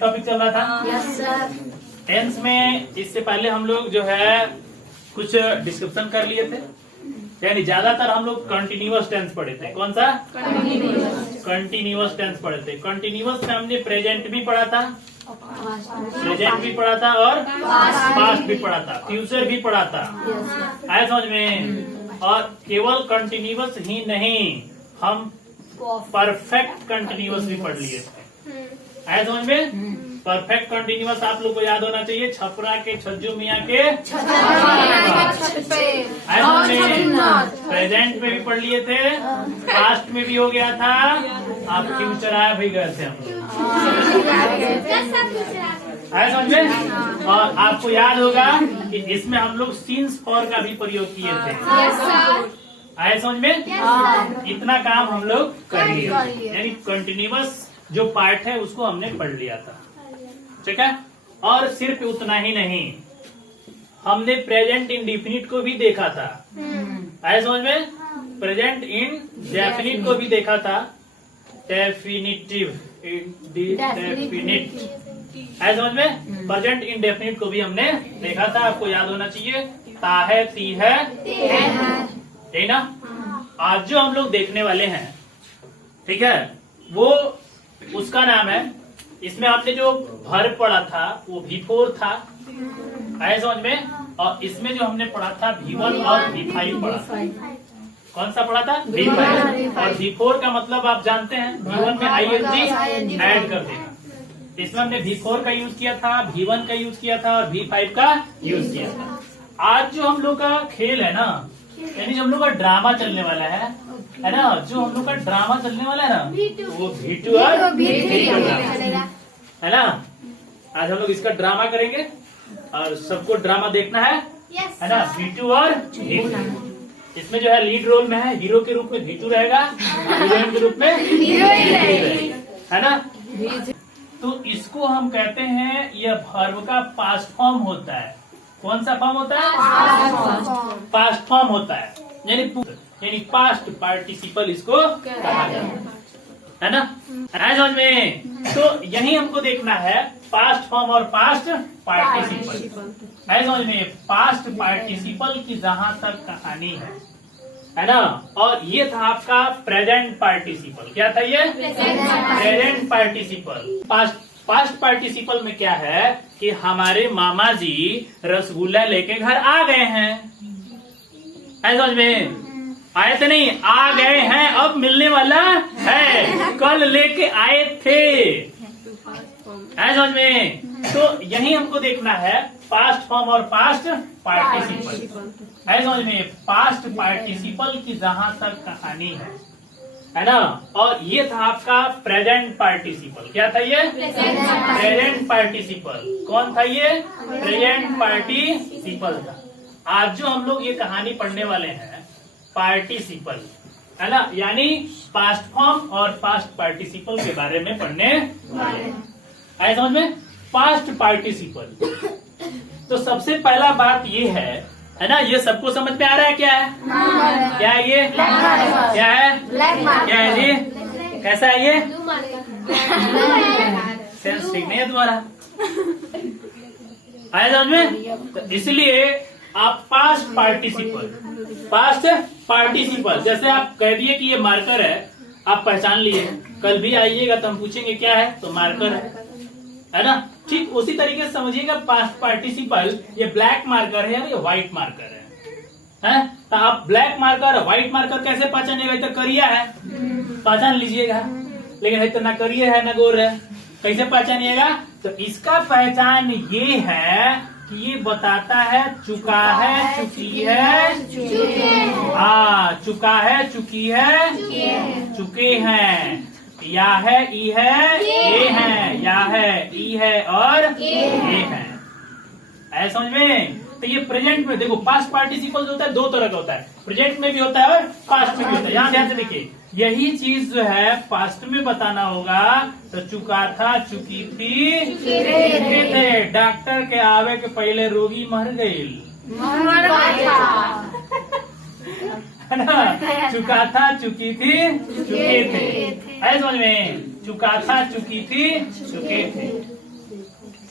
Topic चल रहा था। Yes sir. टेंस में इससे पहले हम लोग जो है कुछ डिस्क्रिप्शन कर लिए थे, यानी ज्यादातर हम लोग कंटिन्यूअस टेंस पढ़े थे। कौन सा? कंटिन्यूअस टेंस पढ़े थे। कंटिन्यूअस में हमने प्रेजेंट भी पढ़ा था, प्रेजेंट भी पढ़ा था और पास्ट भी पढ़ा था, फ्यूचर भी पढ़ा था। आया समझ में? और केवल कंटिन्यूअस ही नहीं, हम परफेक्ट कंटिन्यूअस भी पढ़ लिए थे। आया समझ में? परफेक्ट कंटिन्यूअस आप लोग को याद होना चाहिए, छपरा के छज्जू मियाँ के प्रेजेंट में भी पढ़ लिए थे, पास्ट में भी हो गया था, आप फ्यूचर आया भी गए थे हम लोग। आया समझ में? और आपको याद होगा कि इसमें हम लोग सीन्स फॉर का भी प्रयोग किए थे। आया समझ में? इतना काम हम लोग कर लिए, यानी कंटिन्यूअस जो पार्ट है उसको हमने पढ़ लिया था। ठीक है? और सिर्फ उतना ही नहीं, हमने प्रेजेंट इंडेफिनिट को भी देखा था। आया समझ में? प्रेजेंट इंडेफिनिट को भी देखा था, डेफिनिटिव इंडेफिनिट। आया समझ में? प्रेजेंट इंडेफिनिट को भी हमने देखा था, आपको याद होना चाहिए। ता है, ती है, ठीक ना? आज जो हम लोग देखने वाले हैं, ठीक है, वो उसका नाम है, इसमें आपने जो वर्ब पढ़ा था वो V4 था। आया समझ में? और इसमें जो हमने पढ़ा था V1 और V5 पढ़ा था। कौन सा पढ़ा था? V5। और V4 का मतलब आप जानते हैं, V1 में ING ऐड कर देना। इसमें हमने V4 का यूज किया था, V1 का यूज किया था और V5 का यूज किया था। आज जो हम लोग का खेल है ना, यानी जो हम लोग का ड्रामा चलने वाला है ना, जो हम लोग का ड्रामा चलने वाला है ना, वो V2 और V3 है ना। आज हम लोग इसका ड्रामा करेंगे और सबको ड्रामा देखना है ना। V2 और V3 इसमें जो है लीड रोल में है, हीरो के रूप में V2 रहेगा, हीरोइन के रूप में है ना। तो इसको हम कहते हैं, यह वर्ब का पास्ट फॉर्म होता है। कौन सा फॉर्म होता है? पास्ट फॉर्म होता है, यानी पास्ट पार्टिसिपल इसको कहा जाता है ना। समझ में? तो यही हमको देखना है, पास्ट फॉर्म और पास्ट पार्टिसिपल। समझ में? पास्ट पार्टिसिपल की जहां तक कहानी है ना। और ये था आपका प्रेजेंट पार्टिसिपल। क्या था ये? Present participle. पास्ट पार्टिसिपल में क्या है कि हमारे मामा जी रसगुल्ला लेके घर आ गए हैं। समझ में? आए थे नहीं, आ गए हैं, अब मिलने वाला है, कल लेके आए थे। समझ में? तो यही हमको देखना है, पास्ट फॉर्म और पास्ट पार्टिसिपल। समझ में? पास्ट पार्टिसिपल की जहां तक कहानी है ना। और ये था आपका प्रेजेंट पार्टिसिपल। क्या था ये? Present participle. कौन था ये? प्रेजेंट पार्टिसिपल था। आज जो हम लोग ये कहानी पढ़ने वाले हैं, पार्टिसिपल है ना, यानी पास्ट फॉर्म और पास्ट पार्टिसिपल के बारे में पढ़ने आए। समझ में? Past participle. तो सबसे पहला बात ये है ना, ये सबको समझ में आ रहा है? क्या है? क्या है ये? क्या है? क्या है जी? कैसा है ये? सेंस ठीक नहीं है तुम्हारा। आया समझ में? तो इसलिए आप पास्ट पार्टिसिपल, जैसे आप कह दिए कि ये मार्कर है, आप पहचान लिए, कल भी आइएगा तो हम पूछेंगे क्या है, तो मार्कर है ना। ठीक उसी तरीके से समझिएगा, पास्ट पार्टिसिपल ये ब्लैक मार्कर है या ये व्हाइट मार्कर है? तो आप ब्लैक मार्कर और व्हाइट मार्कर कैसे पहचानिएगा? तो करिया है, पहचान लीजिएगा, लेकिन तो ना करिया है ना गोर है, कैसे पहचानिएगा? तो इसका पहचान ये है कि ये बताता है चुका है, चुकी है, हाँ, चुका है, चुकी है, चुके हैं, या है, ई है, ए है, या है, ई है और ए है। ऐसा समझ में? तो ये प्रेजेंट में देखो, पास्ट पार्टिसिपल जो होता है दो तरह का होता है, प्रेजेंट में भी होता है और पास्ट में भी होता है। यहाँ ध्यान से देखिए, यही चीज जो है पास्ट में बताना होगा, तो चुका था, चुकी थी, चुके थे, डॉक्टर के आवे के पहले रोगी मर गई, है ना। चुका था, चुकी थी, चुके थे। है समझ में? चुका था, चुकी थी, चुके थे।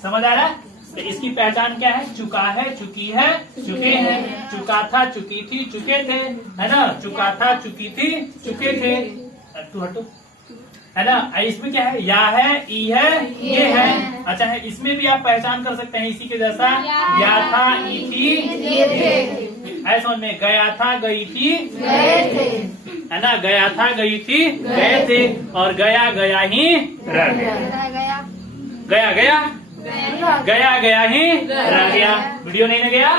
समझ आ रहा है? तो इसकी पहचान क्या है? चुका है, चुकी है, चुके हैं, चुका था, चुकी थी, चुके थे, है ना? चुका था, चुकी थी, चुके थे, तू हटो, है ना? इसमें क्या है? या है, ई है, ये है। अच्छा है, इसमें भी आप पहचान कर सकते हैं इसी के जैसा, या था, ई थी, ये थे। ऐसा समझ में, गया था, गई थी, गए थे, है ना? गया था, गई थी, गए थे, और गया गया ही रह गया, गया गया गया गया ही रह गया। वीडियो नहीं ना गया?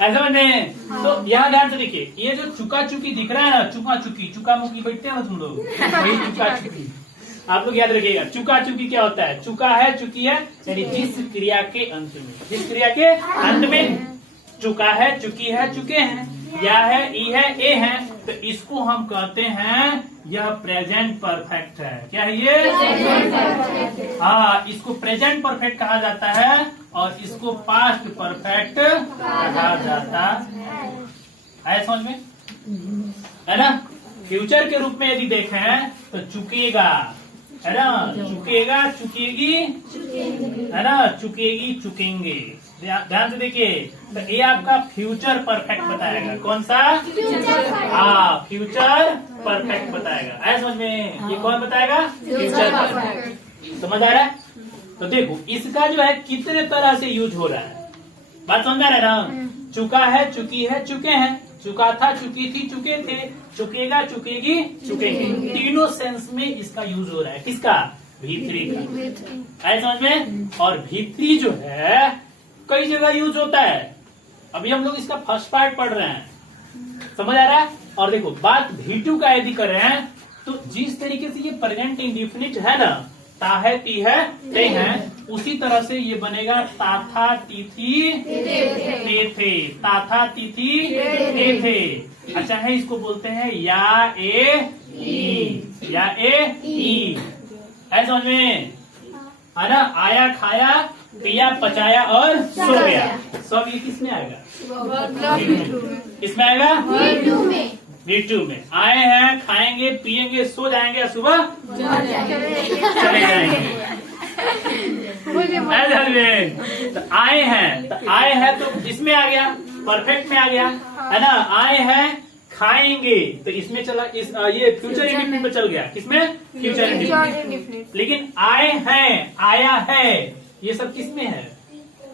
ऐसा में तो यहाँ ध्यान से देखिए, ये जो चुका चुकी दिख रहा है ना, चुका चुकी, चुका मुकी बैठते हैं ना तुम लोग, वही चुका चुकी। आप लोग याद रखिएगा, चुका चुकी क्या होता है? चुका है, चुकी है, यानी जिस क्रिया के अंत में, जिस क्रिया के अंत में चुका है, चुकी है, चुके हैं, या है, ई है, ए है, तो इसको हम कहते हैं यह प्रेजेंट परफेक्ट है। क्या है ये? हाँ, इसको प्रेजेंट परफेक्ट कहा जाता है और इसको पास्ट परफेक्ट कहा जाता है। समझ में है ना? फ्यूचर के रूप में यदि देखें तो चुकेगा, है ना? चुकेगा, चुकेगी, है ना? चुकेगी, चुकेंगे। ध्यान से देखिए, तो ये आपका फ्यूचर परफेक्ट बताएगा। कौन सा? हाँ, फ्यूचर परफेक्ट बताएगा। ऐसा समझ में? ये कौन बताएगा? Future perfect. समझ आ रहा है? तो देखो, इसका जो है कितने तरह से यूज हो रहा है, बात समझ आ रहा है ना? चुका है, चुकी है, चुके हैं, चुका था, चुकी थी, चुके थे, चुकेगा, चुकेगी, चुकेंगे। तीनों सेंस में इसका यूज हो रहा है। किसका? भीतरी का। ऐसा समझ में? और भीतरी जो है कई जगह यूज होता है। अभी हम लोग इसका फर्स्ट पार्ट पढ़ रहे हैं, समझ आ रहा है? और देखो, बात भी2 का यदि करें तो जिस तरीके से ये प्रेजेंट इंडिफिनिट है ना, ता है, ती है, ते हैं, उसी तरह से ये बनेगा ता था, ती थी, ते थे, ता था, ती थी, ते थे। अच्छा है, इसको बोलते हैं या ए ई, या ए ई। ऐसा समझ में है ना? आया, खाया, पिया, पचाया और सो गया। सब ये किसमें आएगा? किसमें आएगा? V2 में। आए हैं, खाएंगे, पिएंगे, सो जाएंगे, सुबह चले जाएंगे। तो आए हैं, तो आए हैं तो इसमें आ गया, परफेक्ट में आ गया, है ना? आए हैं, खाएंगे, तो इसमें चला, ये फ्यूचर इंडिफिनिट में चल गया। किसमें? Future indefinite. लेकिन आए हैं, आया है, ये सब किसमें है?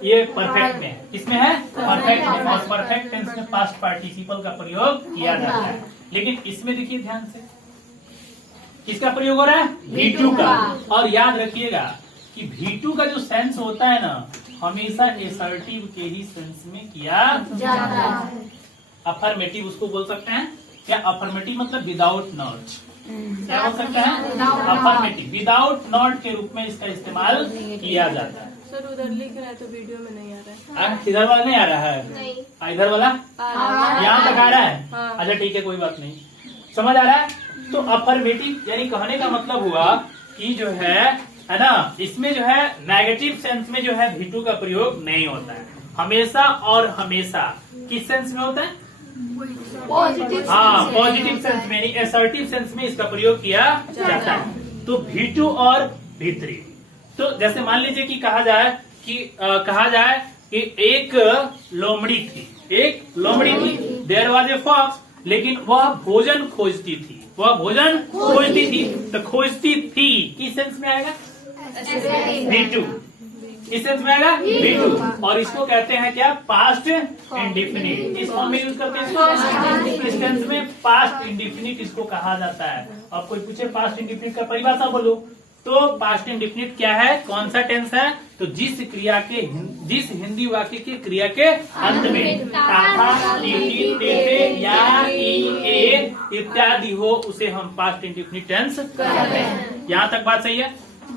ये परफेक्ट में। किसमें है? परफेक्ट में। और परफेक्ट टेंस में पास्ट पार्टिसिपल का प्रयोग किया जाता है। लेकिन इसमें देखिए ध्यान से, किसका प्रयोग हो रहा है? V2 का। और याद रखिएगा कि V2 का जो सेंस होता है ना, हमेशा एसर्टिव के ही सेंस में किया जाता है। अफर्मेटिव उसको बोल सकते हैं क्या? अफर्मेटिव मतलब विदाउट नॉट। क्या बोल सकते हैं? अफर्मेटिव, विदाउट नॉट के रूप में इसका इस्तेमाल किया जाता है। सर उधर लिख रहा है तो वीडियो में नहीं आ रहा है। इधर वाला नहीं आ रहा है? नहीं। इधर वाला यहाँ तक आ रहा है? हाँ। अच्छा ठीक है, कोई बात नहीं, समझ आ रहा है? तो अफर्मेटिव यानी कहने का मतलब हुआ कि जो है ना, इसमें जो है नेगेटिव सेंस में जो है V2 का प्रयोग नहीं होता है। हमेशा और हमेशा किस सेंस में होता है? हाँ, पॉजिटिव सेंस में, यानी असर्टिव सेंस में इसका प्रयोग किया जाता है। तो V2 और V3, तो जैसे मान लीजिए कि कहा जाए कि एक लोमड़ी थी, एक लोमड़ी थी, देयर वाज ए फॉक्स, लेकिन वह भोजन खोजती थी, वह भोजन खोजती थी। तो खोजती थी किस सेंस में आएगा? V2। इस सेंस में आएगा V2। और इसको कहते हैं क्या? Past indefinite. किस फॉर्म में यूज करते हैं इसको? इस टेंस में पास्ट इंडिफिनिट इसको कहा जाता है। अब कोई पूछे पास्ट इंडिफिनिट का परिभाषा बोलो, तो पास्ट इंडिफिनिट क्या है? कौन सा टेंस है? तो जिस हिंदी वाक्य की क्रिया के अंत में था, टी, ते, या, ई, ए इत्यादि हो, उसे हम पास्ट इंडिफिनिट टेंस कहते हैं। यहाँ तक बात सही है?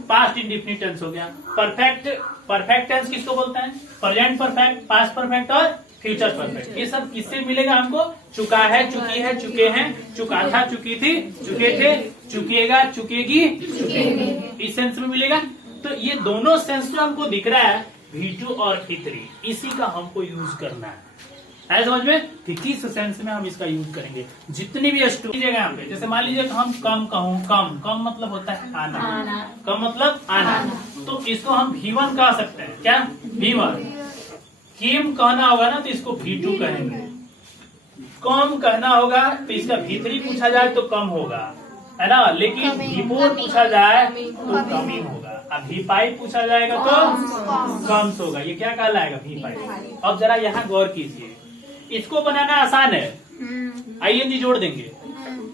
पास्ट इंडिफिनिट टेंस हो गया। परफेक्ट टेंस किसको बोलते हैं? प्रेजेंट परफेक्ट, पास्ट परफेक्ट और फ्यूचर परफेक्ट। ये सब किससे मिलेगा हमको? चुका है, चुकी है, चुके हैं, चुका था, चुकी थी, चुके थे, चुकेगा, चुकेगी, चुकेंगे, इस सेंस में मिलेगा। तो ये दोनों सेंस जो हमको दिख रहा है V2 और V3, इसी का हमको यूज करना है। है समझ में? किस सेंस में हम इसका यूज करेंगे? जितनी भी जगह यहाँ पे, जैसे मान लीजिए हम कम कहूँ, कम मतलब होता है आना, कम मतलब आना। तो इसको हम V1 कह सकते हैं। क्या V1? केम कहना होगा ना तो इसको V2 कहेंगे। कम कहना होगा तो इसका V3 पूछा जाए तो कम होगा, है ना, लेकिन V4 पूछा जाए तो कम ही होगा। अब V5 पूछा जाएगा तो कम होगा। ये क्या कहलाएगा? V5। अब जरा यहाँ गौर कीजिए, इसको बनाना आसान है, ING जोड़ देंगे,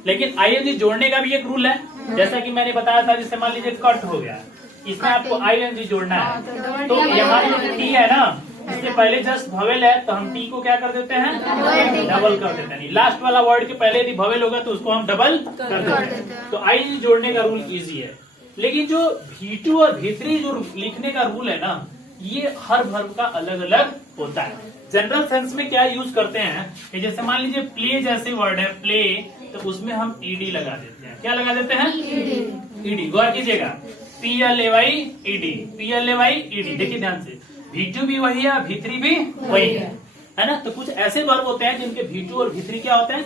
लेकिन ING जोड़ने का भी एक रूल है। जैसा कि मैंने बताया था, जैसे मान लीजिए कट हो गया, इसमें आपको ING जोड़ना है, तो यहाँ जो T है ना, इससे पहले जस्ट भवेल है तो हम T को क्या कर देते हैं? डबल कर देते हैं। लास्ट वाला वर्ड के पहले यदि भवेल होगा तो उसको हम डबल कर देते हैं। तो ING जोड़ने का रूल इजी है, लेकिन जो V2 और V3 जो लिखने का रूल है ना, ये हर वर्ब का अलग अलग होता है। जनरल सेंस में क्या यूज करते हैं कि जैसे मान लीजिए प्ले जैसे वर्ड है, प्ले, तो उसमें हम ED लगा देते हैं। क्या लगा देते हैं? ED। गौर कीजिएगा, PLAY ED। देखिए ध्यान से, V2 भी वही है, V3 भी वही है ना। तो कुछ ऐसे वर्ब होते हैं जिनके V2 और V3 क्या होते हैं?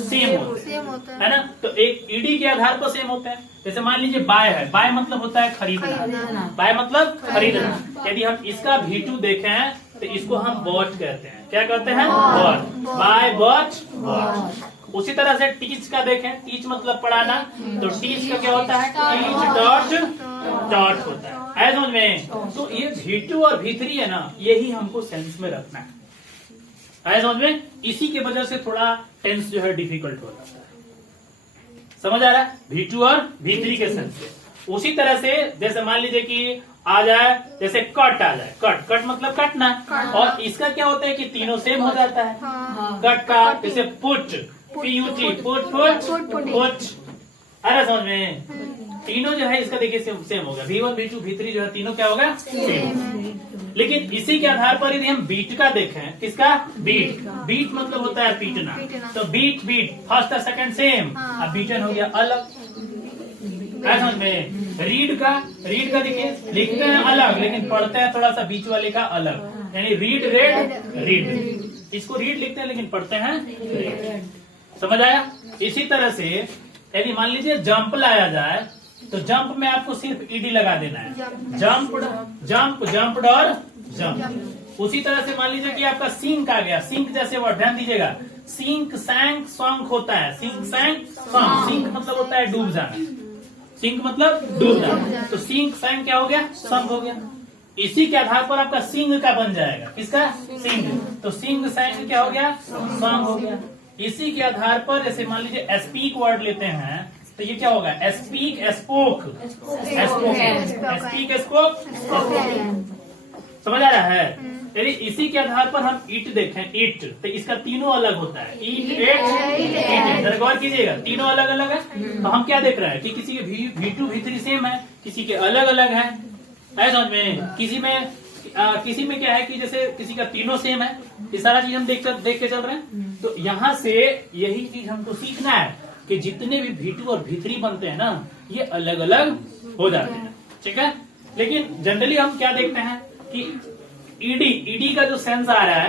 सेम होते हैं, है ना। तो एक ED के आधार पर सेम होते हैं। जैसे मान लीजिए बाय है, बाय मतलब होता है खरीदना, बाय मतलब खरीदना। यदि हम इसका V2 देखें तो इसको हम बॉट कहते हैं। क्या कहते हैं? बॉट। Buy, bought, bought. उसी तरह से टीच का देखें, टीच मतलब पढ़ाना, तो टीच का क्या होता है? टीच डॉट होता है। है समझ में? तो ये V2 और V3 है ना, यही हमको सेंस में रखना है समझ में? इसी के वजह से थोड़ा टेंस जो है डिफिकल्ट हो जाता है। समझ आ रहा है? V2 और V3 के सेंस से। उसी तरह से जैसे मान लीजिए कि आ जाए, जैसे कट आ जाए, कट मतलब कटना, और इसका क्या होता है कि तीनों सेम हो जाता है। कट का जैसे पुट, PUT, पुट। अरे समझ में? तीनों जो है इसका देखिए सेम होगा। V1, V2, V3 जो है तीनों क्या होगा? सेम। लेकिन इसी के आधार पर यदि हम बीट का देखें, किसका? बीट मतलब होता है पीटना। तो बीट फर्स्ट और सेकंड सेम, अब बीटन हो गया अलग। समझ में? रीड का देखिए, लिखते हैं अलग लेकिन पढ़ते हैं थोड़ा सा बीच वाले का अलग, यानी रीड, रेड, रीड। इसको रीड लिखते हैं लेकिन पढ़ते हैं रीड। समझ आया? इसी तरह से यदि मान लीजिए जंप लाया जाए, तो जंप में आपको सिर्फ ED लगा देना है। जंप्ड और जंप। उसी तरह से मान लीजिए कि आपका सिंक आ गया, सिंक जैसे वर्ड, ध्यान दीजिएगा, सिंक, सैंक, सॉन्क होता है। सिंक, सैंक, सॉन्क। सिंक मतलब होता है डूब जाना, सिंक मतलब डूब जाना। तो सिंक, सैंक क्या हो गया? सॉन्क हो गया। इसी के आधार पर आपका सिंग का बन जाएगा, किसका? सिंग। तो सिंग, सैंग क्या हो गया? सॉन्ग हो गया। इसी के आधार पर जैसे मान लीजिए स्पीक वर्ड लेते हैं, तो ये क्या होगा? Speak, spoke, speak, spoke. समझ आ रहा है? यदि इसी के आधार पर हम इट देखें, इट, तो इसका तीनों अलग होता है। ईट, एट, गौर कीजिएगा, तीनों अलग अलग है। तो हम क्या देख रहे हैं कि किसी के V2, V3 सेम है, किसी के अलग अलग है। समझ में? किसी में क्या है कि जैसे किसी का तीनों सेम है। ये सारा चीज हम देख के चल रहे हैं। तो यहाँ से यही चीज हमको सीखना है कि जितने भी V2 और V3 बनते हैं ना, ये अलग अलग हो जाते हैं। ठीक है? लेकिन जनरली हम क्या देखते हैं कि ED का जो सेंस आ रहा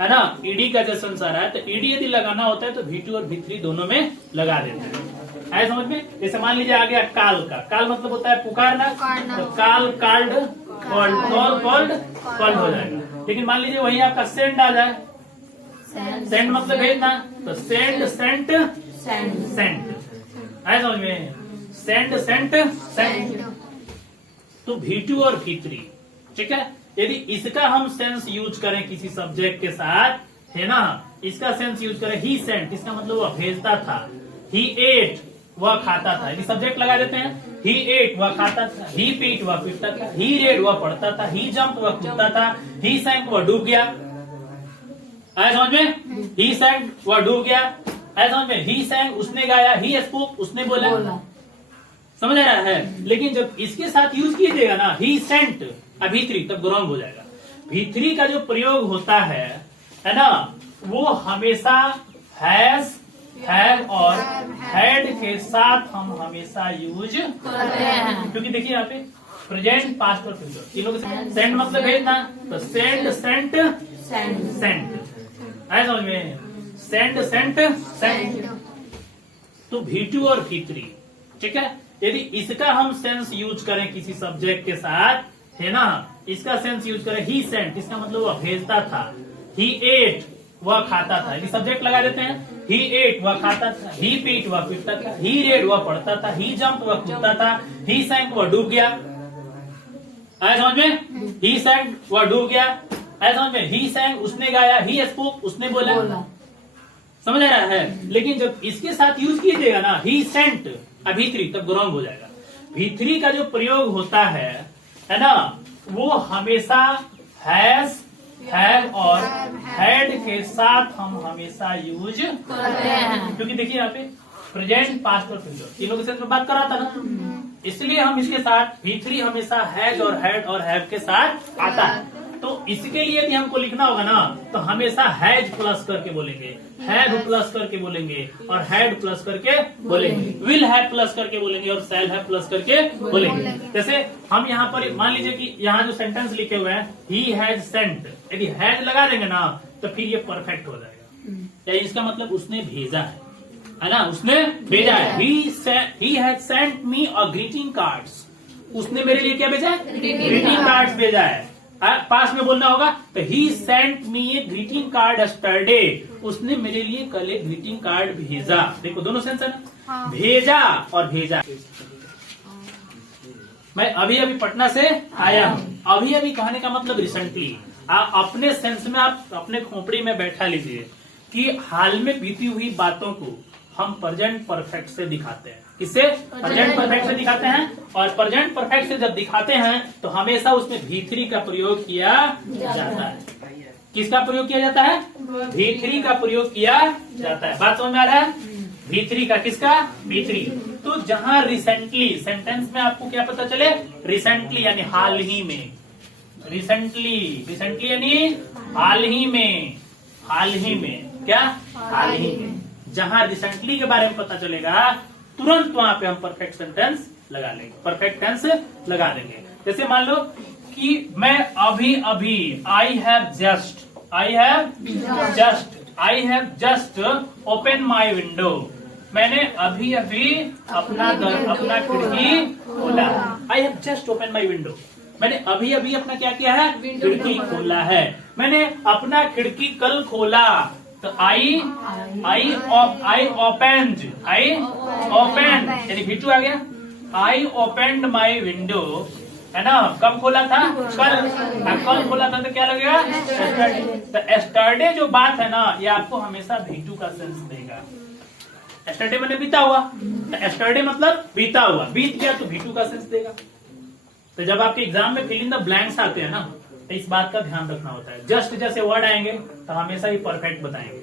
है ना, ED का जो सेंस आ रहा है, तो ED यदि लगाना होता है तो V2 और V3 दोनों में लगा देते हैं। है समझ में? जैसे मान लीजिए आ गया काल का, काल मतलब होता है पुकारना, तो काल, काल्ड, कॉल्ड हो जाएगा। लेकिन मान लीजिए वही आपका सेंड आ जाए, सेंड मतलब भेजना, तो सेंड, सेंट, सेंट। है समझ में? Send, sent. तो V2 और V3, ठीक है? यदि इसका हम सेंस यूज करें किसी सब्जेक्ट के साथ, है ना, इसका सेंस यूज करें, ही सेंट, इसका मतलब वह भेजता था। ही एट, वह खाता था, यदि सब्जेक्ट लगा देते हैं। ही एट, वह खाता था। ही पीट, वह पीटता था। ही रेड, वह पढ़ता था। ही जंप, वह कूदता था। ही सैंक, वह डूब गया। आया समझ में? ही सैंक, वह डूब गया। आया समझ में? ही सैंक, उसने गाया। ही स्पोक, उसने बोला। समझ आ रहा है? लेकिन जब इसके साथ यूज कीजिएगा ना, ही सेंट, V3, तब रॉन्ग हो जाएगा। V3 का जो प्रयोग होता है ना, वो हमेशा हैज, हैव और हैड के साथ हम हमेशा यूज करते हैं। क्योंकि देखिए यहाँ पे प्रेजेंट, पास्ट और फ्यूचर तीनों के। सेंड मतलब भेजना, तो सेंड, सेंट, सेंट। है समझ में? Send, sent, sent. तो V2 और V3, ठीक है? यदि इसका हम सेंस यूज करें किसी सब्जेक्ट के साथ, है ना, इसका सेंस यूज करें ही सेंट, इसका मतलब वह भेजता था। ही एट वह खाता था, यदि सब्जेक्ट लगा देते हैं। ही एट वह खाता था, ही पीट वह पीटता था, ही रेड वह पढ़ता था, ही जंप वह कूदता था, ही सैंक वह डूब गया। आया समझ में? ही सैंक वह डूब गया। आया समझ में? ही सैंक उसने गाया, ही स्पोक उसने बोला। समझ आ रहा है? लेकिन जब इसके साथ यूज कीजिएगा ना ही सेंट अभी तब रॉन्ग हो जाएगा। भी का जो प्रयोग होता है ना, वो हमेशा हैज, हैव और हैड के साथ हम हमेशा यूज करते हैं। क्योंकि देखिए यहाँ पे प्रेजेंट, पास्ट और फ्यूचर तीनों के साथ में बात कर रहा था ना, इसलिए हम इसके साथ भी हमेशा हैज और हैड और हैव के साथ आता है। तो इसके लिए यदि हमको लिखना होगा ना तो हमेशा हैज प्लस करके बोलेंगे, हैव प्लस करके बोलेंगे और हैड प्लस करके बोलेंगे, विल हैव प्लस करके बोलेंगे और शैल हैव प्लस करके बोलेंगे। जैसे हम यहाँ पर मान लीजिए कि यहाँ जो सेंटेंस लिखे हुए हैं ही हैज सेंट, यदि हैज लगा देंगे ना तो फिर ये परफेक्ट हो जाएगा। इसका मतलब उसने भेजा है ना, उसने भेजा है। He has sent me a greeting cards, उसने मेरे लिए क्या भेजा है? ग्रीटिंग कार्ड्स भेजा है। पास में बोलना होगा तो ही सेंट मी ए ग्रीटिंग कार्ड यस्टरडे, उसने मेरे लिए कल एक ग्रीटिंग कार्ड भेजा। देखो दोनों सेंस है ना, भेजा और भेजा। मैं अभी अभी पटना से आया हूँ, अभी अभी कहने का मतलब रिसेंटली। आप अपने सेंस में आप अपने खोपड़ी में बैठा लीजिए कि हाल में बीती हुई बातों को हम प्रेजेंट परफेक्ट से दिखाते हैं। किससे? प्रेजेंट परफेक्ट से दिखाते हैं। और प्रेजेंट परफेक्ट से जब दिखाते हैं तो हमेशा उसमें भी का प्रयोग किया जाता है। किसका प्रयोग किया जाता है? भी का प्रयोग किया जाता है। बात समझ में आ रहा है? भी का, किसका? भी। तो जहां रिसेंटली सेंटेंस में आपको क्या पता चले? रिसेंटली यानी हाल ही में, रिसेंटली यानी हाल ही में, हाल ही में क्या? हाल ही में। जहां रिसेंटली के बारे में पता चलेगा तुरंत वहां पे हम परफेक्ट सेंटेंस लगा लेंगे, परफेक्ट टेंस लगा देंगे। जैसे मान लो कि मैं अभी अभी I have just open my window, मैंने अभी अभी अपना खिड़की खोला। I have just open my window, मैंने अभी अभी अपना क्या किया है? खिड़की खोला है। मैंने अपना खिड़की कल खोला तो आई ओपेंड यानी भी आ गया। आई ओपेंड माई विंडो, है ना, कब खोला था? कल खोला था तो क्या लगेगा? एस्टरडे। तो एस्टरडे जो बात है ना ये आपको हमेशा भी का सेंस देगा। एस्टरडे मैंने बीता हुआ, तो एस्टरडे मतलब बीता हुआ, बीत गया तो भी का सेंस देगा। तो जब आपके एग्जाम में फिल इन द ब्लैंक्स आते हैं ना तो इस बात का ध्यान रखना होता है। जस्ट जैसे वर्ड आएंगे तो हमेशा ही परफेक्ट बताएंगे।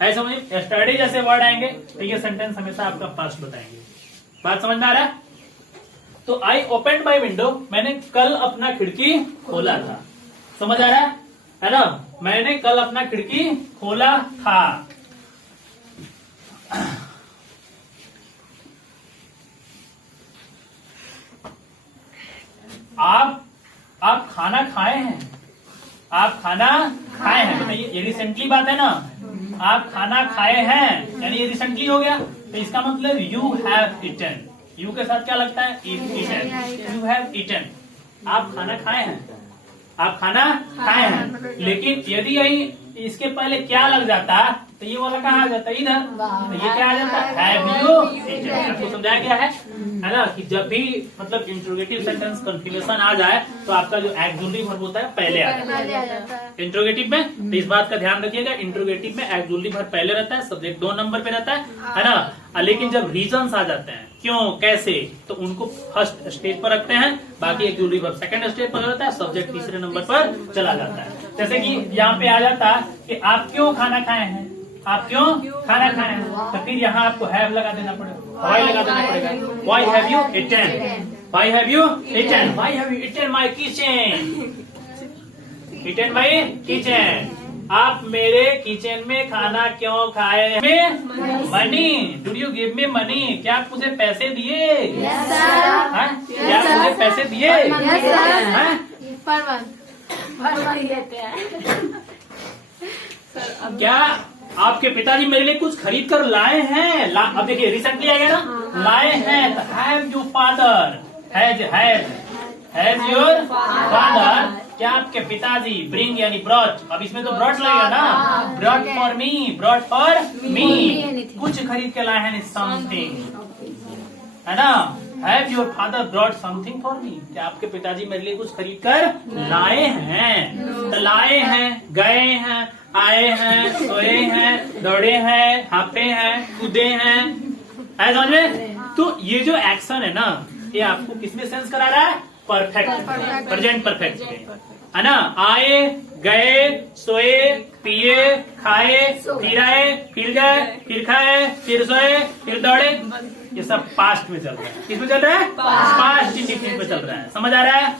ऐसा समझिए, एस्टरडे जैसे वर्ड आएंगे तो ये सेंटेंस हमेशा आपका पास्ट बताएंगे। बात समझ में आ रहा है? तो आई ओपन माई विंडो, मैंने कल अपना खिड़की खोला था। समझ आ रहा है ना? मैंने कल अपना खिड़की खोला था। आप खाना खाए हैं, आप खाना खाए हैं, ये रिसेंटली बात है ना। आप खाना खाए हैं यानी ये रिसेंटली हो गया। तो इसका मतलब यू हैव ईटन, यू के साथ क्या लगता है? Eaten, you have eaten. आप खाना खाए हैं, आप खाना खाए हैं। लेकिन यदि यही इसके पहले क्या लग जाता तो ये वाला कहाँ आ जाता? इधर। तो ये क्या आ जाता? Have you eaten. आपको समझाया गया है ना कि जब भी मतलब इंट्रोगेटिव सेंटेंस कंफर्मेशन आ जाए तो आपका जो एक्सक्लूसिव वर्ब होता है पहले आ जाता है इंट्रोगेटिव में। तो इस बात का ध्यान रखिएगा, इंट्रोगेटिव में एक्सक्लूसिव वर्ब पहले रहता है, सब्जेक्ट 2 नंबर पे रहता है ना। लेकिन जब रीजंस आ जाते हैं क्यों कैसे तो उनको फर्स्ट स्टेज पर रखते हैं, बाकी एक्सक्लूसिव वर्ब सेकंड स्टेज पर रहता है, सब्जेक्ट तीसरे नंबर पर चला जाता है। जैसे कि यहाँ पे आ जाता कि आप क्यों खाना खाए हैं, आप क्यों खाना खाए हैं, तो फिर यहाँ आपको हैव लगा देना पड़ेगा, व्हाई लगा देना पड़ेगा। Why have you eaten, why have you eaten, why have you eaten my kitchen, eaten my kitchen. आप मेरे किचन में खाना क्यों खाए हैं? Money, do you give me money, क्या आप मुझे पैसे दिए? Yes, sir. क्या आप मुझे पैसे दिए? Yes, sir. पर मंथ लेते हैं। क्या आपके पिताजी मेरे लिए कुछ खरीद कर लाए हैं? अब देखिए रिसेंटली आ गया ना, लाए हैं। Have you father, has your father, क्या आपके पिताजी, ब्रिंग यानी ब्रॉट, अब इसमें तो ब्रॉट लगेगा ना, brought for me, brought for me, कुछ खरीद के लाए हैं समथिंग, है ना। Have your father brought something for me, क्या आपके पिताजी मेरे लिए कुछ खरीद कर लाए हैं। तो लाए हैं, गए हैं, आए हैं, सोए हैं, दौड़े हैं, हाँपे हैं, कूदे हैं, है समझ में। तो ये जो एक्शन है ना, ये आपको किसमें सेंस करा रहा है, परफेक्ट, प्रेजेंट परफेक्ट में, है ना। आए, गए, सोए, पिए, खाए, फिर आए, फिर गए, फिर खाए, फिर सोए, फिर दौड़े, ये सब पास्ट में चल रहा है। किसमें चल रहा है, पास्ट इंडिफिनिट में चल रहा है, समझ आ रहा है।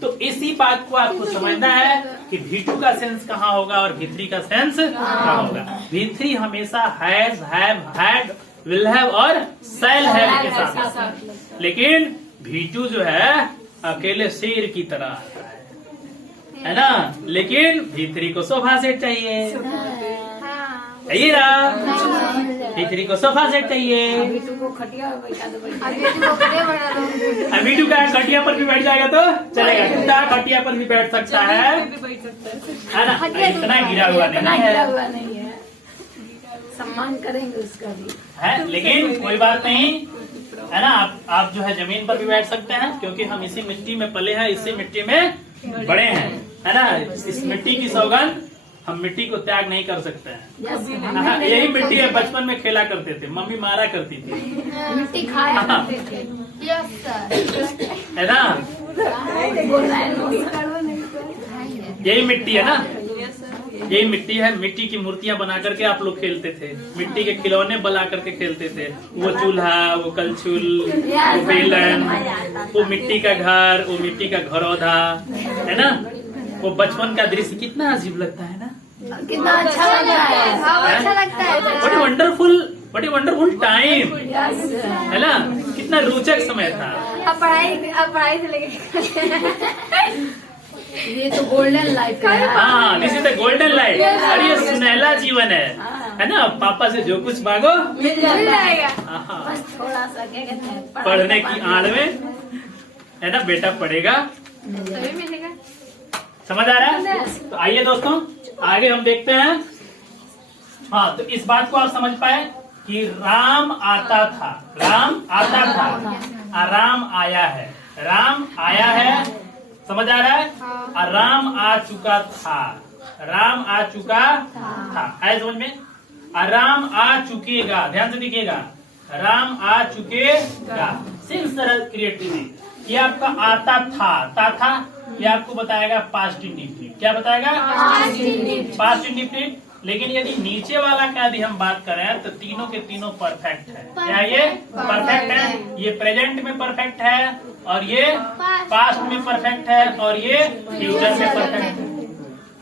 तो इसी बात को आपको समझना है कि V2 का सेंस कहाँ होगा और V3 का सेंस कहाँ होगा। V3 हमेशा has, have, had, will have और शैल हैव के साथ, लेकिन V2 जो है अकेले शेर की तरह आता है ना। लेकिन V3 को सोफा सेट चाहिए, चाहिए ना, V3 को सोफा सेट चाहिए। अभी टू का खटिया पर भी बैठ जाएगा तो चलेगा, कुत्ता खटिया पर भी बैठ सकता है ना, इतना गिरा हुआ नहीं है, सम्मान करेंगे उसका भी है। लेकिन कोई बात नहीं, है ना, आप जो है जमीन पर भी बैठ सकते हैं, क्योंकि हम इसी मिट्टी में पले हैं, इसी मिट्टी में बड़े हैं, है ना। इस मिट्टी की सौगंध, हम मिट्टी को त्याग नहीं कर सकते हैं। हाँ, यही मिट्टी है, बचपन में खेला करते थे, मम्मी मारा करती थी, मिट्टी खाया करते थे, है ना। यही मिट्टी है ना, यही मिट्टी है। मिट्टी की मूर्तियां बना करके आप लोग खेलते थे, मिट्टी के खिलौने बना करके खेलते थे, वो चूल्हा, वो कलछुल, वो बेलन, वो मिट्टी का घर, वो मिट्टी का घरौधा, है ना। वो बचपन का दृश्य कितना अजीब लगता है ना, कितना अच्छा लगता है, अच्छा लगता है, बड़ी वंडरफुल टाइम, है ना, कितना रोचक समय था। अब पढ़ाई से लेके ये तो गोल्डन लाइफ है। हाँ, this is the golden life, और ये सुनहला जीवन है ना। पापा से जो कुछ मांगो मिल जाएगा, हाँ, बस थोड़ा सा क्या कहते हैं, पढ़ने की आड़ में, है ना, बेटा पढ़ेगा, तभी मिलेगा। समझ आ रहा है। तो आइए दोस्तों, आगे हम देखते हैं। हाँ, तो इस बात को आप समझ पाए कि राम आता था, राम आता था, राम आया है, राम आया है, समझ आ रहा है। और राम आ चुका था, राम आ चुका था, आए समझ में। और राम आ चुकेगा, ध्यान से देखिएगा, राम आ चुकेगा, सिंस क्रिएटिविटी, ये आपका आता था, ये आपको बताएगा पास्ट इंडिफिनिट। क्या बताएगा, पास्ट इंडिफिनिट। लेकिन यदि नीचे वाला का यदि हम बात करें तो तीनों के तीनों परफेक्ट है। क्या ये परफेक्ट है, ये प्रेजेंट में परफेक्ट है, और ये पास्ट में परफेक्ट है, और ये फ्यूचर में परफेक्ट है।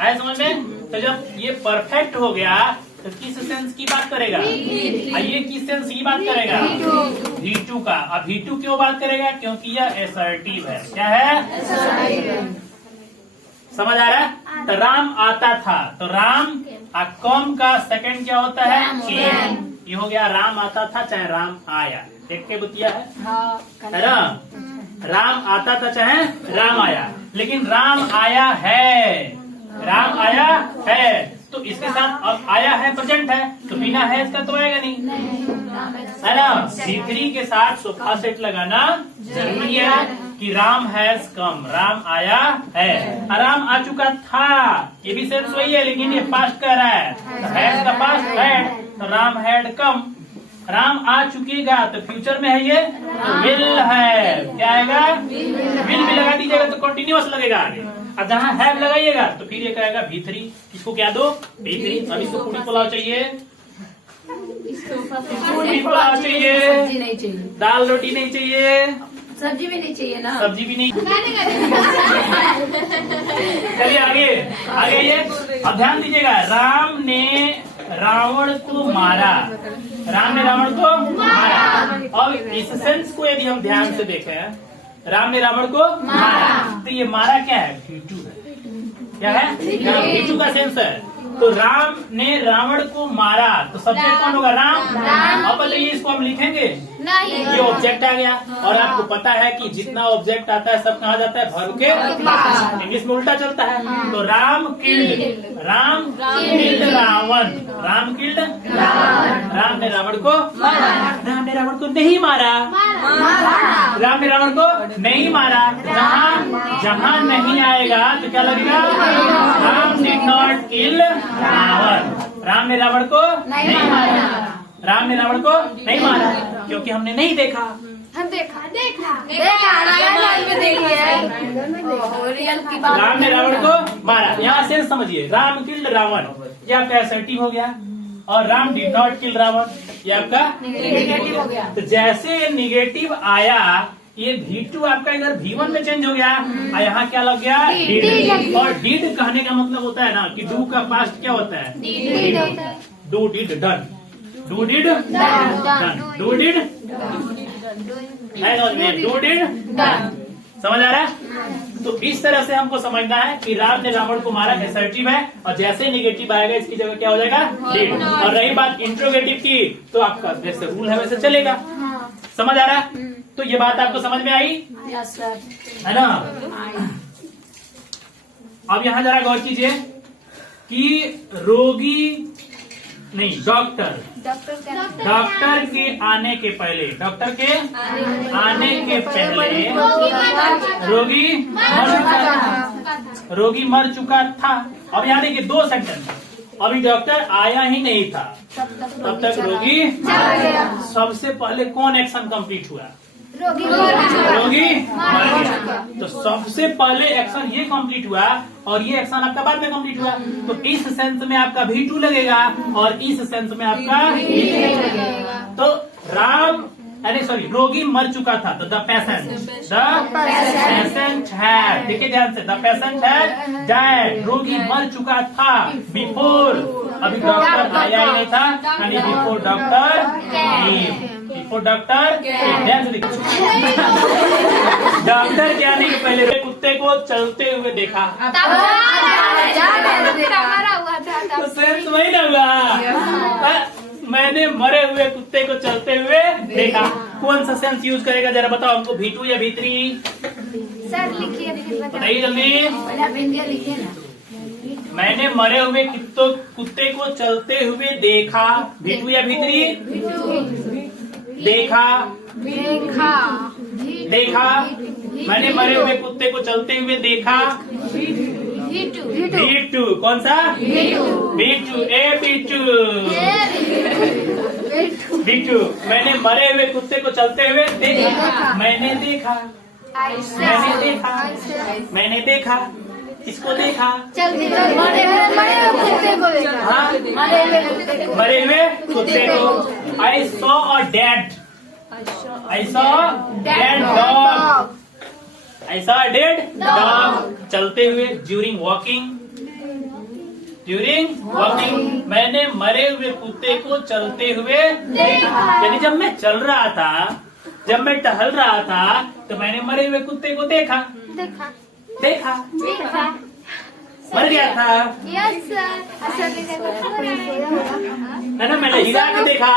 आए समझ में। तो जब ये परफेक्ट हो गया तो किस सेंस की बात करेगा, ये किस सेंस की बात करेगा, V2 का। अब V2 क्यों बात करेगा, क्योंकि यह असर्टिव है। क्या है, समझ आ रहा है। तो राम आता था, तो राम कॉम का सेकंड क्या होता है, केम। ये हो गया राम आता था चाहे राम आया, एक के बुतिया है ना। राम आता था चाहे राम आया, लेकिन राम आया है, राम आया है, तो इसके साथ अब आया है प्रेजेंट है, तो बिना है इसका तो आएगा नहीं, है ना। V3 के साथ सोफा सेट लगाना जरूरी है कि राम हैज कम, राम आया है, राम आ चुका था, ये भी सेंस वही है, लेकिन ये पास्ट कह रहा है, तो हैज का पास्ट हैड, तो राम हैड कम। राम आ चुकेगा तो फ्यूचर में है, ये विल है, क्या आएगा, विल भी लगा दीजिएगा तो कंटिन्यूअस लगेगा आगे। अब जहाँ हैव लगाइएगा तो फिर ये कहेगा V3, इसको क्या दो, V3। अब इसको पूरी पुलाव चाहिए, पूरी पुलाव चाहिए, सब्जी नहीं चाहिए, दाल रोटी नहीं चाहिए, सब्जी भी नहीं चाहिए ना, सब्जी भी नहीं। चलिए आगे आगे ये। अब ध्यान दीजिएगा, राम ने रावण को मारा, राम ने रावण को मारा। और इस सेंस को यदि हम ध्यान से देखें, राम ने रावण को मारा, तो ये मारा क्या है, V2 है। क्या है, V2 का सेंस है। तो राम ने रावण को मारा, तो सब्जेक्ट कौन होगा? राम। अब बताइए इसको हम लिखेंगे, ये ऑब्जेक्ट आ गया। और आपको पता है कि जितना ऑब्जेक्ट आता है सब कहाँ जाता है? वर्ब के पास। इंग्लिश में उल्टा चलता है। तो राम किल्ड रावण, राम किल्ड राम ने रावण को राम ने रावण को नहीं मारा, राम ने रावण को नहीं मारा। जहाँ नहीं आएगा तो क्या लगेगा? Ram did not kill Ravan, Ram ने रावण को नहीं मारा, राम ने रावण को नहीं मारा, क्योंकि हमने नहीं देखा। हम देखा राम ने रावण को मारा। यहाँ से समझिए, राम किल्ड रावण ये आपका असर्टिव हो गया, और Ram did not kill Ravan ये आपका नेगेटिव हो गया। तो जैसे निगेटिव आया, ये V2 आपका इधर V1 में चेंज हो गया, और यहाँ क्या लग गया? डिड। और डिड कहने का मतलब होता है ना कि डू का पास्ट क्या होता है? Do did done, do did done, do did do did done. समझ आ रहा है? तो इस तरह से हमको समझना है कि राम ने रावण को मारा असर्टिव है, और जैसे निगेटिव आएगा इसकी जगह क्या हो जाएगा? डिड। और रही बात इंट्रोगेटिव की, तो आपका जैसे रूल है वैसे चलेगा। समझ आ रहा है? तो ये बात आपको समझ में आई? Yes sir. है ना? अब यहाँ जरा गौर कीजिए कि रोगी नहीं, डॉक्टर के आने के पहले, डॉक्टर के आने के पहले रोगी मर चुका था। अब यहाँ देखिए 2 सेंटेंस, अभी डॉक्टर आया ही नहीं था, तब तक रोगी। सबसे पहले कौन एक्शन कंप्लीट हुआ? रोगी मर गया। तो सबसे पहले एक्शन ये कंप्लीट हुआ, और ये एक्शन आपका बाद में कंप्लीट हुआ। तो इस सेंस में आपका V2 लगेगा, और इस सेंस में आपका लगेगा। तो राम सॉरी रोगी मर चुका था, तो द पेशेंट है, देखिए ध्यान से, द पेशेंट है डाइड, रोगी मर चुका था बिफोर, अभी डॉक्टर आया ही नहीं था, यानी बिफोर डॉक्टर केम, बिफोर डॉक्टर ध्यान से डॉक्टर के आने के पहले कुत्ते को चलते हुए देखा, तो सेंस वही ना हुआ। मैंने मरे हुए कुत्ते को चलते हुए देखा। कौन सा सेंस यूज करेगा जरा बताओ हमको, V2 या V3? सर लिखिए, बताइए जल्दी। लिखिए ना। मैंने मरे हुए कुत्ते को चलते हुए देखा, V2 या V3? देखा, देखा। मैंने मरे हुए कुत्ते को चलते हुए देखा, V2। कौन सा? V2। V2। मैंने मरे हुए कुत्ते को चलते हुए देखा, मैंने देखा, मैंने देखा, मैंने देखा, किसको देखा? मरे हुए कुत्ते को। I saw a dead, I saw dead dog, I saw a dead dog, चलते हुए, during walking, मैंने मरे हुए कुत्ते को चलते हुए देखा। यानी जब मैं चल रहा था, जब मैं टहल रहा था, तो मैंने मरे हुए कुत्ते को देखा, देखा, मर गया था, है ना? मैंने हिला के देखा।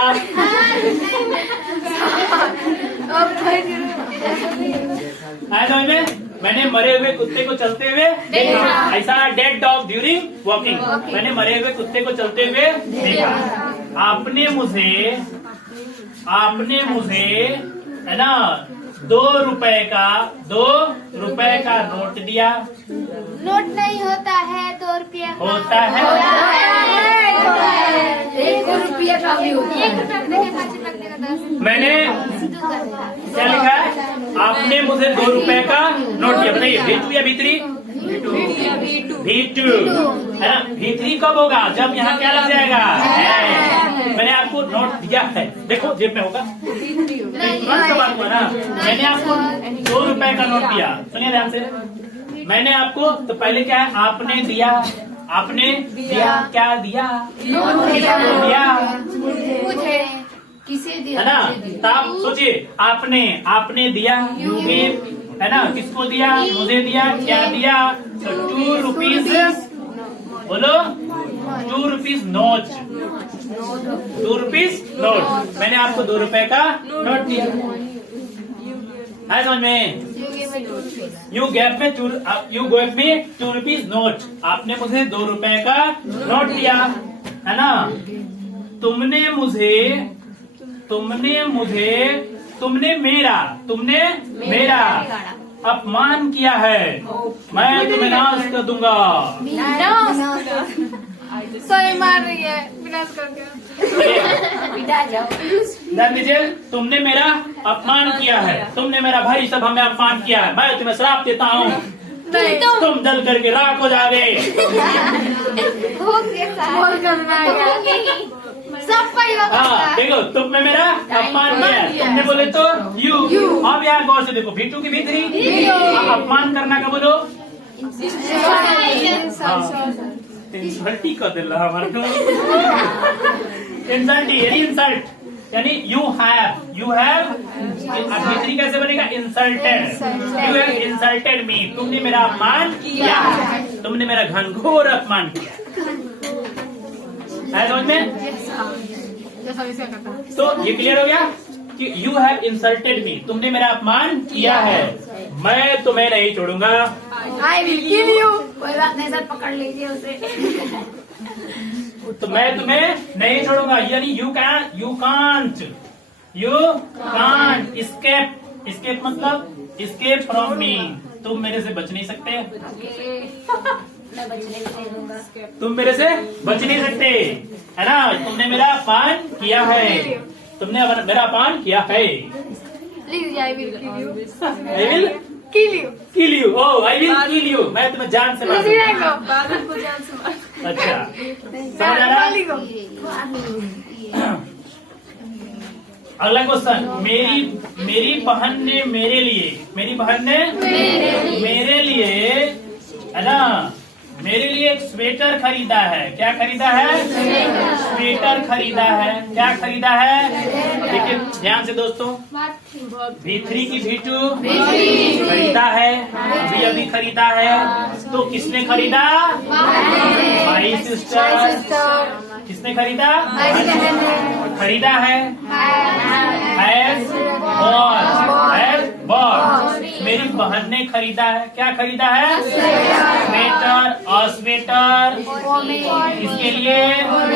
समझ में? मैंने मरे हुए कुत्ते को चलते हुए देखा। ऐसा डेड डॉग ड्यूरिंग वॉकिंग, मैंने मरे हुए कुत्ते को चलते हुए देखा। आपने मुझे है ना 2 रुपए का नोट दिया। नोट नहीं होता है, 2 रुपया होता है। 1 रुपया का भी होता है। 1 रुपया का 5 रुपया का 10। मैंने क्या लिखा है? आपने मुझे 2 रुपए का नोट दिया। बताइए V2 या V3? V2 है ना? V3 कब होगा? जब यहाँ क्या लग जाएगा? है। मैंने आपको नोट दिया है, देखो जेब में होगा, तुरंत बात हुआ ना। मैंने आपको 2 रुपए का नोट दिया, सुनिए ध्यान से। मैंने आपको, तो पहले क्या है? आपने दिया, आपने दिया, क्या दिया? किसको दिया? मुझे। किसे दिया? है ना? तो आप सोचिए, आपने दिया, है ना? किसको दिया? मुझे दिया, क्या दिया? तो 2 रुपीज, बोलो 2 रुपीज नोट। 2 रुपीज नोट, मैंने आपको 2 रुपए का नोट दिया है समझ में। यू गैप में 2 रुपीज नोट, आपने मुझे 2 रुपए का नोट दिया है ना। तुमने मेरा अपमान किया है, मैं तुम्हें नाश कर दूंगा। सही मार रही है, विनाश करके। ध्यान दीजिए, तुमने मेरा अपमान किया है, तुमने मेरा भाई सब हमें अपमान किया है, मैं तुम्हें श्राप देता हूँ, तुम जल करके राख हो जाओगे। बोल करना है सब पर हाँ देखो, तुमने मेरा अपमान किया है, तुमने बोले तो यू। अब यहाँ गौर से देखो, भीटू की भीतरी अपमान करना का बोलो इंसल्टी कर दे रहा हमारे को। इंसल्ट यानी यू हैव भीतरी कैसे बनेगा? Insulted. You have insulted me, तुमने मेरा अपमान किया है, तुमने मेरा घनघोर अपमान किया है समझ में। तो ये क्लियर हो गया कि यू हैव इंसल्टेड मी, तुमने मेरा अपमान किया है, मैं तुम्हें नहीं छोड़ूंगा। आई विल किल यू। कोई बात नहीं सर, पकड़ लीजिए उसे। तो मैं तुम्हें नहीं छोड़ूंगा, यानी यू कांट escape मतलब escape फ्रॉम मी, तुम मेरे से बच नहीं सकते। मैं बचने भी नहीं दूंगा। तुम मेरे से बच नहीं सकते है ना। तुमने मेरा अपमान किया है, तुमने मेरा अपमान किया है। लीजिए, I will kill you. I will kill you. Kill you. Oh I will kill you, मैं तुम्हें जान से मारूंगा। बादल को जान से मार। अच्छा समझ आ रहा? अगला क्वेश्चन, मेरी बहन ने मेरे लिए है ना, मेरे लिए एक स्वेटर खरीदा है। क्या खरीदा है? स्वेटर खरीदा है। क्या खरीदा है? देखिए ध्यान से दोस्तों, V3 की V2 खरीदा है, अभी खरीदा है। तो किसने खरीदा? My sister. किसने खरीदा? खरीदा है। हैज बॉट, मेरी बहन ने खरीदा है। क्या खरीदा है? स्वेटर। और स्वेटर किसके लिए? और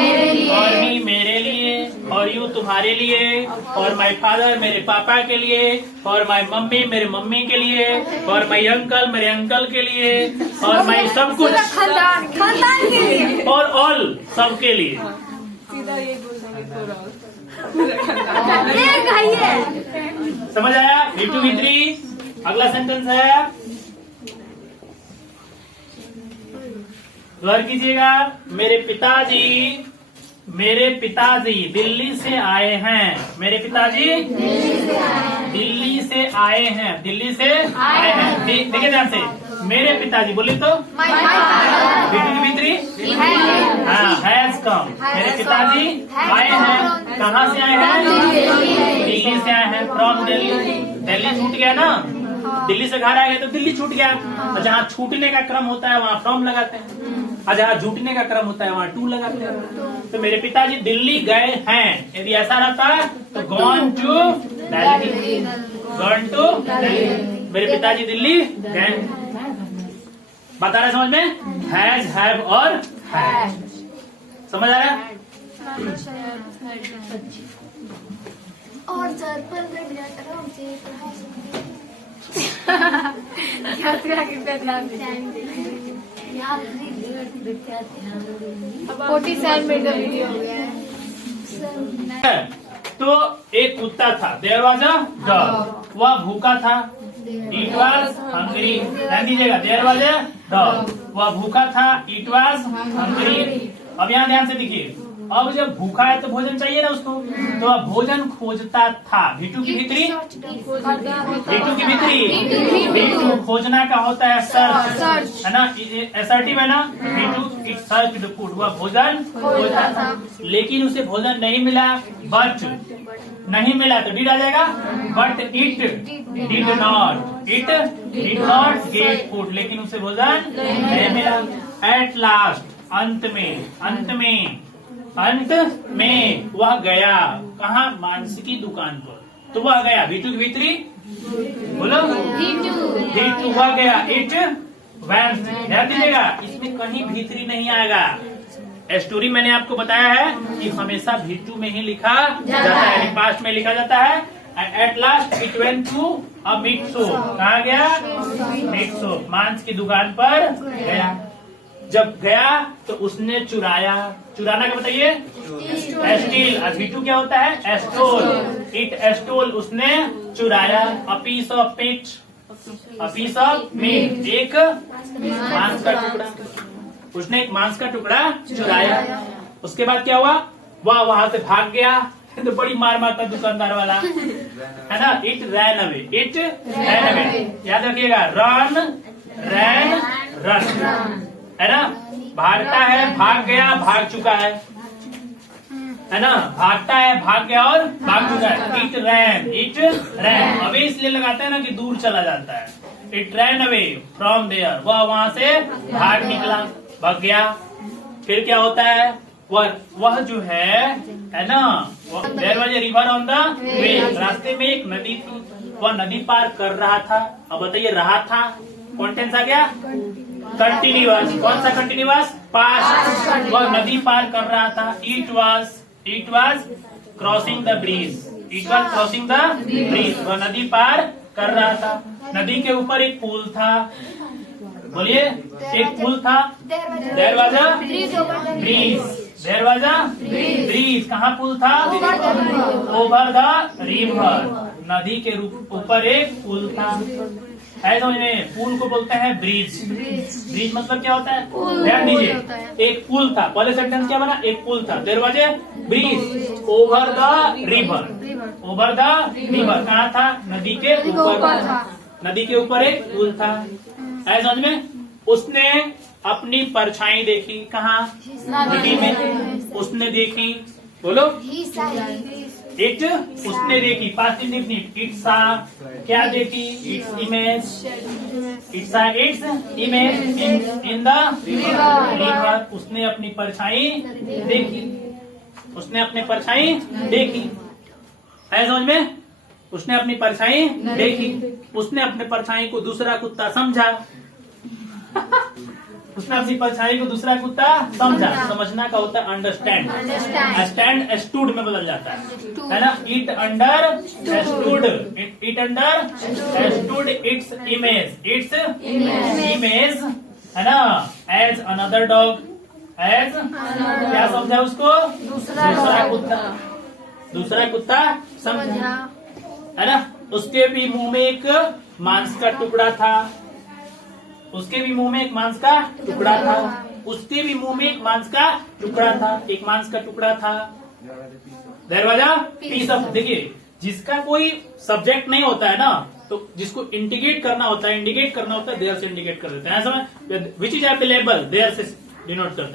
मी मेरे लिए, और यू तुम्हारे लिए, और माई फादर मेरे पापा के लिए, और माई मम्मी मेरे मम्मी के लिए, और माई अंकल मेरे अंकल के लिए, और माई सब कुछ खानदान के लिए, और ऑल सबके लिए। सीधा ये बोल समझ आया? V2 V3। अगला सेंटेंस है, गौर कीजिएगा, मेरे पिताजी दिल्ली से आए हैं। मेरे पिताजी दिल्ली से आए हैं। देखिए ध्यान से, मेरे पिताजी बोले तो V3 हाँ हैज कम। मेरे पिताजी आए हैं, कहाँ से आए हैं? दिल्ली से आए हैं। फ्रॉम दिल्ली छूट गया ना, दिल्ली से घर आ गए तो दिल्ली छूट गया। और जहाँ छूटने का क्रम होता है वहाँ फ्रॉम लगाते हैं, और जहाँ जुटने का क्रम होता है वहाँ टू लगाते हैं। तो मेरे पिताजी दिल्ली गए हैं, यदि ऐसा रहता तो गॉन टू दिल्ली। मेरे पिताजी दिल्ली गए। बता रहे समझ में? हैज, हैव और हैज। समझ आ रहा है? और सर 15 मिनट आराम से पढ़ा सकते हैं। 47 मिनट का वीडियो हो गया है। तो एक कुत्ता था, देयर वाज अ डॉग, वह भूखा था। It was hungry. ध्यान दीजिएगा, देयर वाज अ डॉग, वह भूखा था। It was hungry. अब यहाँ ध्यान से देखिए, अब जब भूखा है तो भोजन चाहिए ना उसको, तो वह भोजन खोजता था। V2 की भीतरी V2 खोजना का होता है सर्च, है ना, असर्टिव है ना। V2 it search the food, वह भोजन खोजता था, लेकिन उसे भोजन नहीं मिला। बट नहीं मिला तो डिड आ जाएगा। But it did not get food, लेकिन उसे भोजन नहीं मिला। एट लास्ट अंत में वह गया कहाँ? मांस की दुकान पर। तो वह गया V2 की V3 बोलो V2 वह गया इट वेंट। ध्यान दीजिएगा इसमें कहीं V3 नहीं आएगा। स्टोरी मैंने आपको बताया है कि हमेशा V2 में ही लिखा जाता है, पास्ट में लिखा जाता है। At last it went to a meat shop. कहाँ गया? मीट शॉप, मांस की दुकान पर गया। जब गया तो उसने चुराया। चुराना क्या बताइए? स्टील। V2 क्या होता है? स्टोल। इट स्टोल उसने चुराया। अ पीस ऑफ मीट एक मांस का टुकड़ा। उसने एक मांस का टुकड़ा चुराया। उसके बाद क्या हुआ? वह वहां से भाग गया। तो बड़ी मार मारता दुकानदार वाला है ना। It ran away. याद रखिएगा, रैन रन है ना। भागता है, भाग गया, भाग चुका है ना। भागता है, भाग गया और भाग चुका है। इट रैन अवे इसलिए लगाते हैं ना कि दूर चला जाता है। It ran away from there. वह वहां से भाग निकला, भाग गया। फिर क्या होता है? वह जो है ना, there was a river on the way. रास्ते में एक नदी थी, वह नदी पार कर रहा था। अब बताइए, रहा था कौन टेंस आ गया? कंटिन्यूअस। कौन सा कंटिन्यूअस? पास्ट। वह नदी पार कर रहा था। It was crossing the bridge. वह नदी पार कर रहा था। नदी के ऊपर एक पुल था। बोलिए, एक पुल था। There was a bridge. कहाँ पुल था? Over the river. नदी के ऊपर एक पुल था। ऐसा में पुल को बोलते हैं ब्रिज। ब्रिज मतलब क्या होता है? ध्यान दीजिए, एक पुल था। पहले सेंटेंस क्या बना? एक पुल था। There was a bridge over the river. कहाँ था? नदी के ऊपर। नदी के ऊपर एक पुल था। ऐसा समझ में? उसने अपनी परछाई देखी। कहाँ? नदी में उसने देखी। बोलो, इट उसने देखी। Past indefinite. इट सा क्या देखी? Its image in the river. उसने अपनी परछाई देखी। है समझ में? उसने अपनी परछाई देखी। उसने अपने परछाई को दूसरा कुत्ता समझा। उसने अपनी परछाई को दूसरा कुत्ता समझा। समझना का होता है अंडरस्टैंड। स्टूड में बदल जाता है ना। इट अंडरस्टूड इट्स इमेज है ना। As another dog. एज क्या समझा उसको? दूसरा कुत्ता समझा है ना। उसके भी मुंह में एक मांस का टुकड़ा था। एक मांस का टुकड़ा था। दरवाजा पीस ऑफ। देखिए, जिसका कोई सब्जेक्ट नहीं होता है ना, तो जिसको इंडिकेट करना होता है देयर से इंडिकेट कर देते हैं। विच इज अवेलेबल देयर से डिनोट करते हैं।